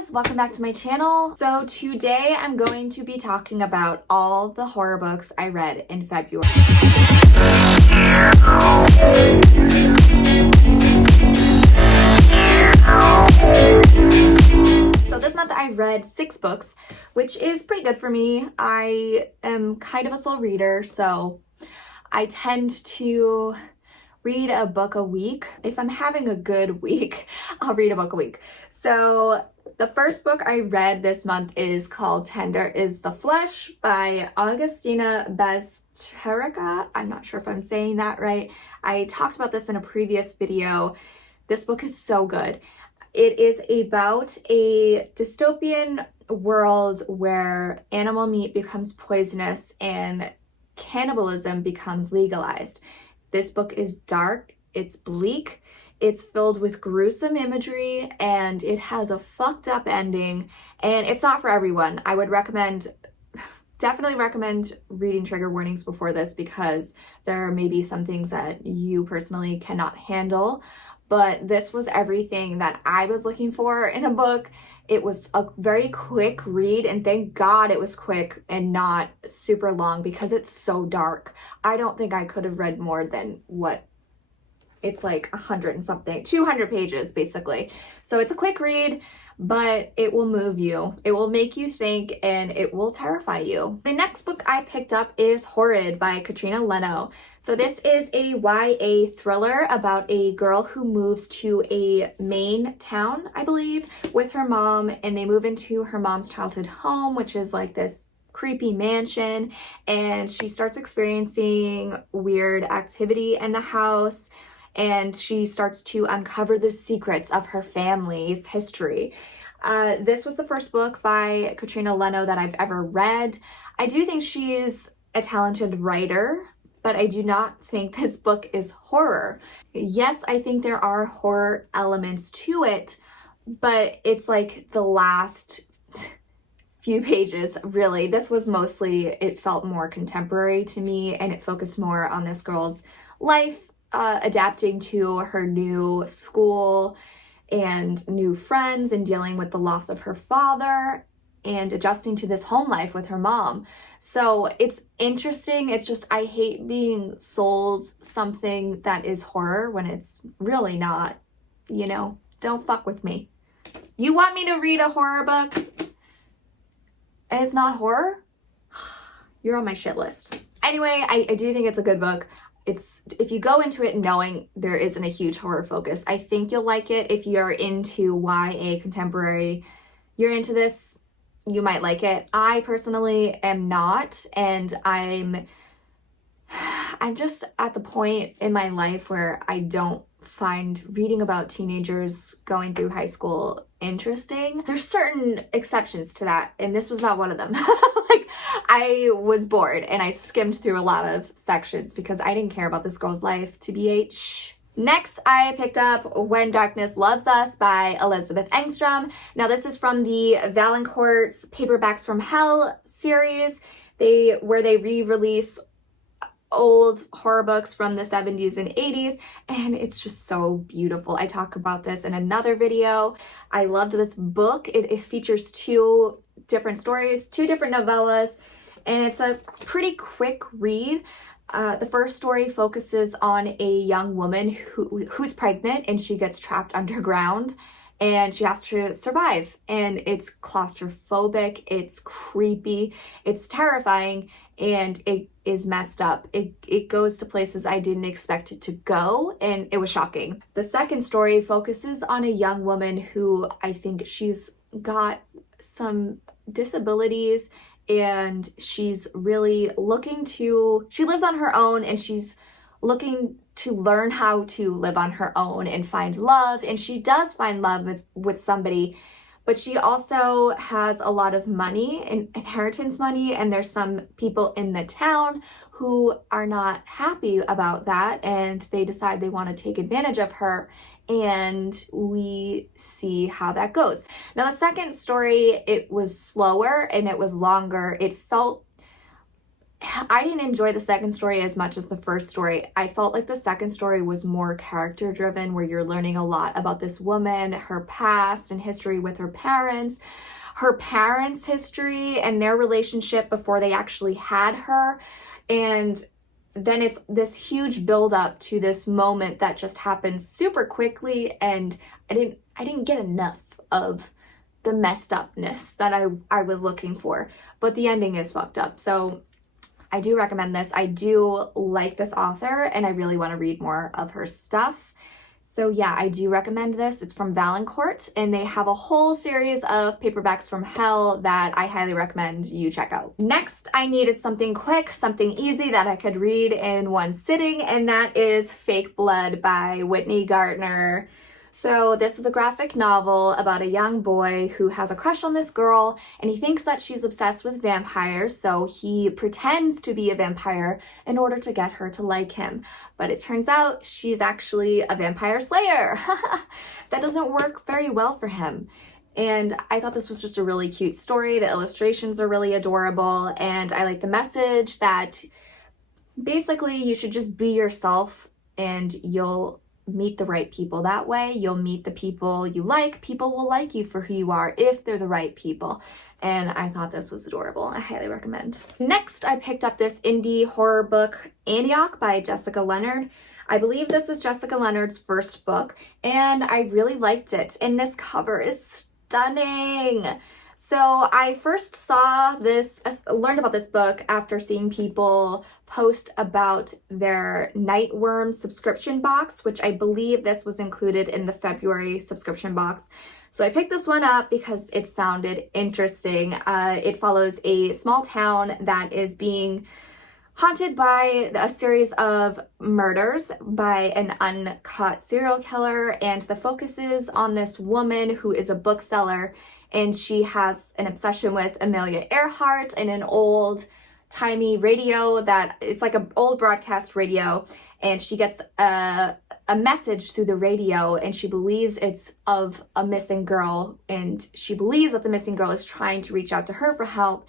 guys, welcome back to my channel. So today I'm going to be talking about all the horror books I read in February. So this month I read 6 books, which is pretty good for me. I am kind of a slow reader, so I tend to read a book a week. If I'm having a good week, I'll read a book a week. So the first book I read this month is called Tender is the Flesh by Augustina Bezterra. I'm not sure if I'm saying that right. I talked about this in a previous video. This book is so good. It is about a dystopian world where animal meat becomes poisonous and cannibalism becomes legalized. This book is dark, it's bleak, it's filled with gruesome imagery, and it has a fucked up ending, and it's not for everyone. I would definitely recommend reading trigger warnings before this because there may be some things that you personally cannot handle, but this was everything that I was looking for in a book. It was a very quick read, and thank God it was quick and not super long because it's so dark. I don't think I could have read more than it's like 100 and something, 200 pages basically. So it's a quick read, but it will move you. It will make you think and it will terrify you. The next book I picked up is Horrid by Katrina Leno. So this is a YA thriller about a girl who moves to a Maine town, I believe, with her mom, and they move into her mom's childhood home, which is like this creepy mansion, and she starts experiencing weird activity in the house, and she starts to uncover the secrets of her family's history. This was the first book by Katrina Leno that I've ever read. I do think she is a talented writer, but I do not think this book is horror. Yes, I think there are horror elements to it, but it's like the last few pages, really. This was mostly, it felt more contemporary to me, and it focused more on this girl's life, adapting to her new school and new friends and dealing with the loss of her father and adjusting to this home life with her mom. So it's interesting. It's just, I hate being sold something that is horror when it's really not, you know, don't fuck with me. You want me to read a horror book and it's not horror? You're on my shit list. Anyway, I do think it's a good book. If you go into it knowing there isn't a huge horror focus, I think you'll like it. If you're into YA contemporary, you're into this, you might like it. I personally am not, and I'm just at the point in my life where I don't find reading about teenagers going through high school interesting. There's certain exceptions to that, and this was not one of them. Like, I was bored and I skimmed through a lot of sections because I didn't care about this girl's life, TBH. Next, I picked up When Darkness Loves Us by Elizabeth Engstrom. Now, this is from the Valancourt's Paperbacks from Hell series, where they re-release old horror books from the 70s and 80s, and it's just so beautiful. I talk about this in another video. I loved this book. It features 2 different stories, 2 different novellas, and it's a pretty quick read. The first story focuses on a young woman who's pregnant, and she gets trapped underground and she has to survive, and it's claustrophobic, it's creepy, it's terrifying, and it is messed up. It goes to places I didn't expect it to go, and it was shocking. The second story focuses on a young woman who, I think she's got some disabilities, and she's really she lives on her own, and she's looking to learn how to live on her own and find love, and she does find love with somebody, but she also has a lot of money, inheritance money, and there's some people in the town who are not happy about that, and they decide they want to take advantage of her, and we see how that goes. Now, the second story, it was slower and it was longer. It felt I didn't enjoy the second story as much as the first story. I felt like the second story was more character driven, where you're learning a lot about this woman, her past and history with her parents history and their relationship before they actually had her. And then it's this huge build up to this moment that just happens super quickly, and I didn't get enough of the messed upness that I was looking for. But the ending is fucked up. So I do recommend this. I do like this author and I really want to read more of her stuff. So yeah, I do recommend this. It's from Valancourt and they have a whole series of paperbacks from hell that I highly recommend you check out. Next, I needed something quick, something easy that I could read in one sitting, and that is Fake Blood by Whitney Gardner. So this is a graphic novel about a young boy who has a crush on this girl and he thinks that she's obsessed with vampires, so he pretends to be a vampire in order to get her to like him. But it turns out she's actually a vampire slayer. That doesn't work very well for him. And I thought this was just a really cute story. The illustrations are really adorable, and I like the message that basically you should just be yourself and you'll meet the right people that way. You'll meet the people you like. People will like you for who you are if they're the right people. And I thought this was adorable. I highly recommend. Next, I picked up this indie horror book, Antioch by Jessica Leonard. I believe this is Jessica Leonard's first book, and I really liked it. And this cover is stunning. So I first learned about this book after seeing people post about their Nightworm subscription box, which I believe this was included in the February subscription box. So I picked this one up because it sounded interesting. It follows a small town that is being haunted by a series of murders by an uncut serial killer, and the focus is on this woman who is a bookseller, and she has an obsession with Amelia Earhart and an old-timey radio that it's like an old broadcast radio, and she gets a message through the radio, and she believes it's of a missing girl, and she believes that the missing girl is trying to reach out to her for help,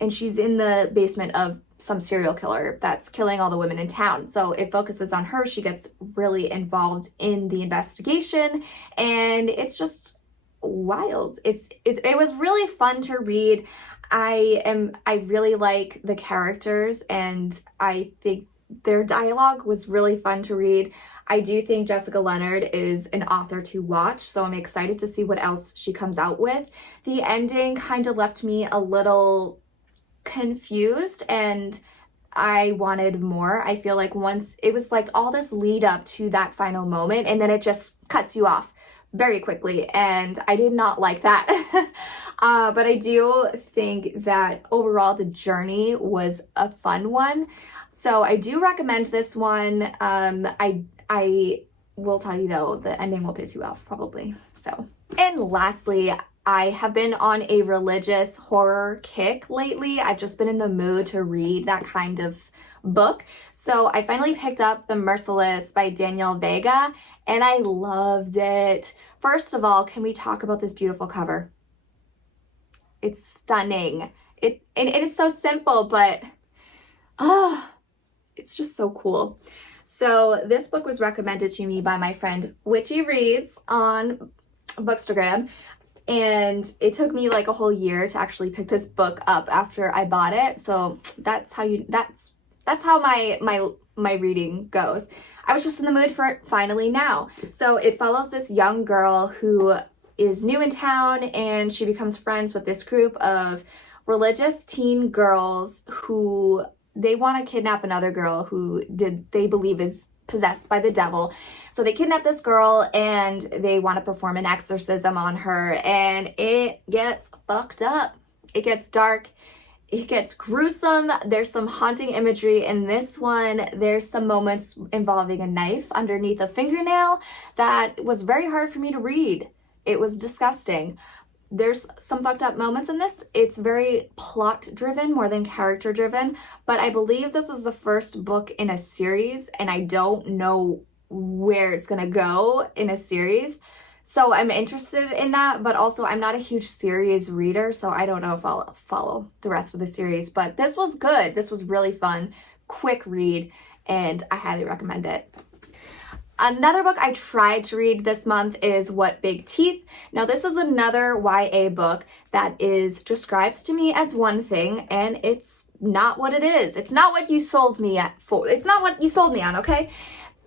and she's in the basement of some serial killer that's killing all the women in town. So it focuses on her. She gets really involved in the investigation, and it's just wild. It was really fun to read. I really like the characters, and I think their dialogue was really fun to read. I do think Jessica Leonard is an author to watch, so I'm excited to see what else she comes out with. The ending kind of left me a little confused, and I wanted more. I feel like once it was like all this lead up to that final moment, and then it just cuts you off very quickly, and I did not like that. But I do think that overall the journey was a fun one, so I do recommend this one. I will tell you though, the ending will piss you off probably. So, and lastly, I have been on a religious horror kick lately. I've just been in the mood to read that kind of book. So I finally picked up The Merciless by Daniel Vega, and I loved it. First of all, can we talk about this beautiful cover? It's stunning. It is so simple, but it's just so cool. So this book was recommended to me by my friend Witchy Reads on Bookstagram. And it took me like a whole year to actually pick this book up after I bought it. So that's how my reading goes. I was just in the mood for it finally now. So it follows this young girl who is new in town, and she becomes friends with this group of religious teen girls who they want to kidnap another girl who they believe is possessed by the devil. So they kidnap this girl and they want to perform an exorcism on her, and it gets fucked up. It gets dark. It gets gruesome. There's some haunting imagery in this one. There's some moments involving a knife underneath a fingernail that was very hard for me to read. It was disgusting. There's some fucked up moments in this. It's very plot driven more than character driven, but I believe this is the first book in a series, and I don't know where it's gonna go in a series. So I'm interested in that, but also I'm not a huge series reader, so I don't know if I'll follow the rest of the series. But this was good. This was really fun, quick read, and I highly recommend it. Another book I tried to read this month is What Big Teeth. Now, this is another YA book that is described to me as one thing, and it's not what it is. It's not what you sold me for. It's not what you sold me on, okay?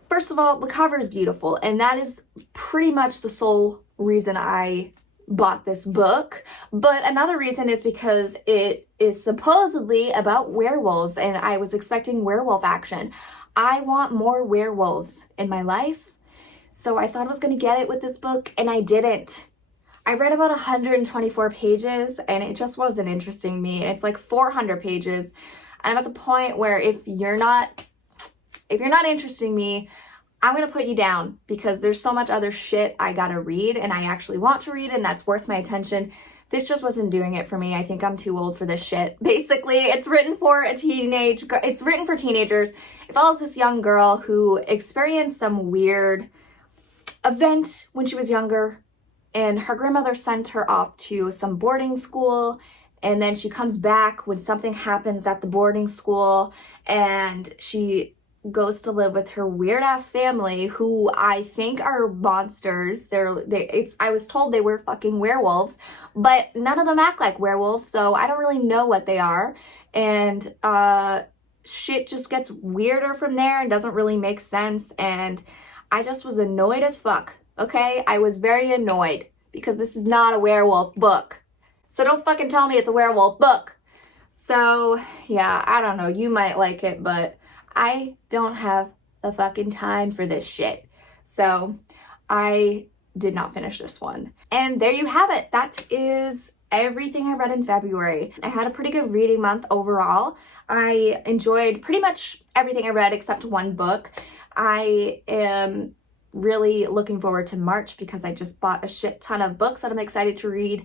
First of all, the cover is beautiful, and that is pretty much the sole reason I bought this book. But another reason is because it is supposedly about werewolves, and I was expecting werewolf action. I want more werewolves in my life, so I thought I was going to get it with this book, and I didn't. I read about 124 pages, and it just wasn't interesting me. And it's like 400 pages. I'm at the point where if you're not interesting me, I'm going to put you down, because there's so much other shit I got to read, and I actually want to read, and that's worth my attention. This just wasn't doing it for me. I think I'm too old for this shit. Basically, it's written for it's written for teenagers. It follows this young girl who experienced some weird event when she was younger, and her grandmother sent her off to some boarding school, and then she comes back when something happens at the boarding school, and she goes to live with her weird ass family, who I think are monsters. I was told they were fucking werewolves, but none of them act like werewolves, so I don't really know what they are. And shit just gets weirder from there and doesn't really make sense, and I just was annoyed as fuck. Okay, I was very annoyed, because this is not a werewolf book. So don't fucking tell me it's a werewolf book. So yeah, I don't know, you might like it, but I don't have the fucking time for this shit. So I did not finish this one. And there you have it. That is everything I read in February. I had a pretty good reading month overall. I enjoyed pretty much everything I read except one book. I am really looking forward to March, because I just bought a shit ton of books that I'm excited to read.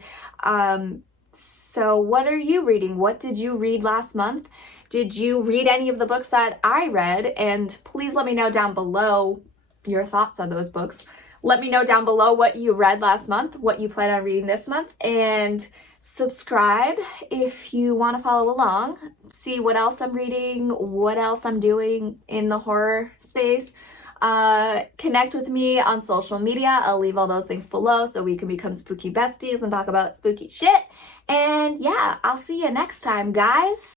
So what are you reading? What did you read last month? Did you read any of the books that I read? And please let me know down below your thoughts on those books. Let me know down below what you read last month, what you plan on reading this month, and subscribe if you want to follow along, see what else I'm reading, what else I'm doing in the horror space. Connect with me on social media. I'll leave all those things below so we can become spooky besties and talk about spooky shit. And yeah, I'll see you next time, guys.